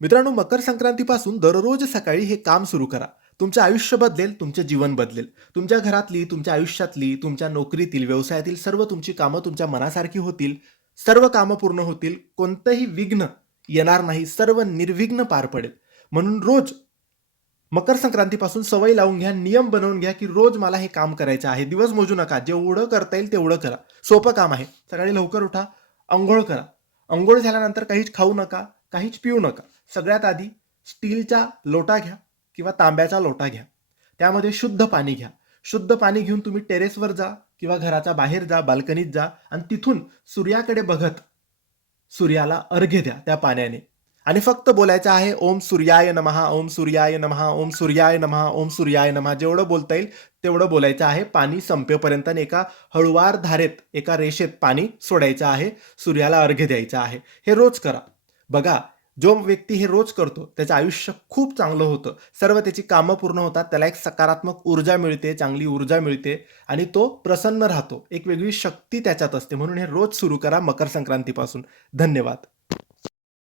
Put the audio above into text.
मित्रांनो, मकर संक्रांतीपासून दररोज सकाळी हे काम सुरू करा. तुमचं आयुष्य बदलेल, तुमचे जीवन बदलेल. तुमच्या घरातली, तुमच्या आयुष्यातली, तुमच्या नोकरीतील, व्यवसायातील सर्व तुमची कामं तुमच्या मनासारखी होतील. सर्व कामं पूर्ण होतील. कोणतंही विघ्न येणार नाही. सर्व निर्विघ्न पार पडेल. म्हणून रोज मकर संक्रांतीपासून सवय लावून घ्या, नियम बनवून घ्या, की रोज मला हे काम करायचं आहे. दिवस मोजू नका. जेवढं करता येईल तेवढं करा. सोपं काम आहे. सकाळी लवकर उठा, अंघोळ करा. अंघोळ झाल्यानंतर काहीच खाऊ नका, काहीच पिऊ नका. सगळ्यात आधी स्टीलचा लोटा घ्या किंवा तांब्याचा लोटा घ्या. त्यामध्ये शुद्ध पाणी घ्या. शुद्ध पाणी घेऊन तुम्ही टेरेसवर जा किंवा घराच्या बाहेर जा, बाल्कनीत जा आणि तिथून सूर्याकडे बघत सूर्याला अर्घ्य द्या त्या पाण्याने. आणि फक्त बोलायचं आहे ओम सूर्याय नमः, ओम सूर्याय नमः, ओम सूर्याय नमः, ओम सूर्याय नमः. जेवढं बोलता येईल तेवढं बोलायचं आहे. पाणी संपेपर्यंत एका हळुवार धारेत, एका रेषेत पाणी सोडायचं आहे. सूर्याला अर्घ्य द्यायचं आहे. हे रोज करा. बघा, जो व्यक्ती हे रोज करतो त्याचं आयुष्य खूप चांगलं होतं. सर्व त्याची कामं पूर्ण होतात. त्याला एक सकारात्मक ऊर्जा मिळते, चांगली ऊर्जा मिळते आणि तो प्रसन्न राहतो. एक वेगळी शक्ती त्याच्यात असते. म्हणून हे रोज सुरू करा मकर संक्रांतीपासून. धन्यवाद.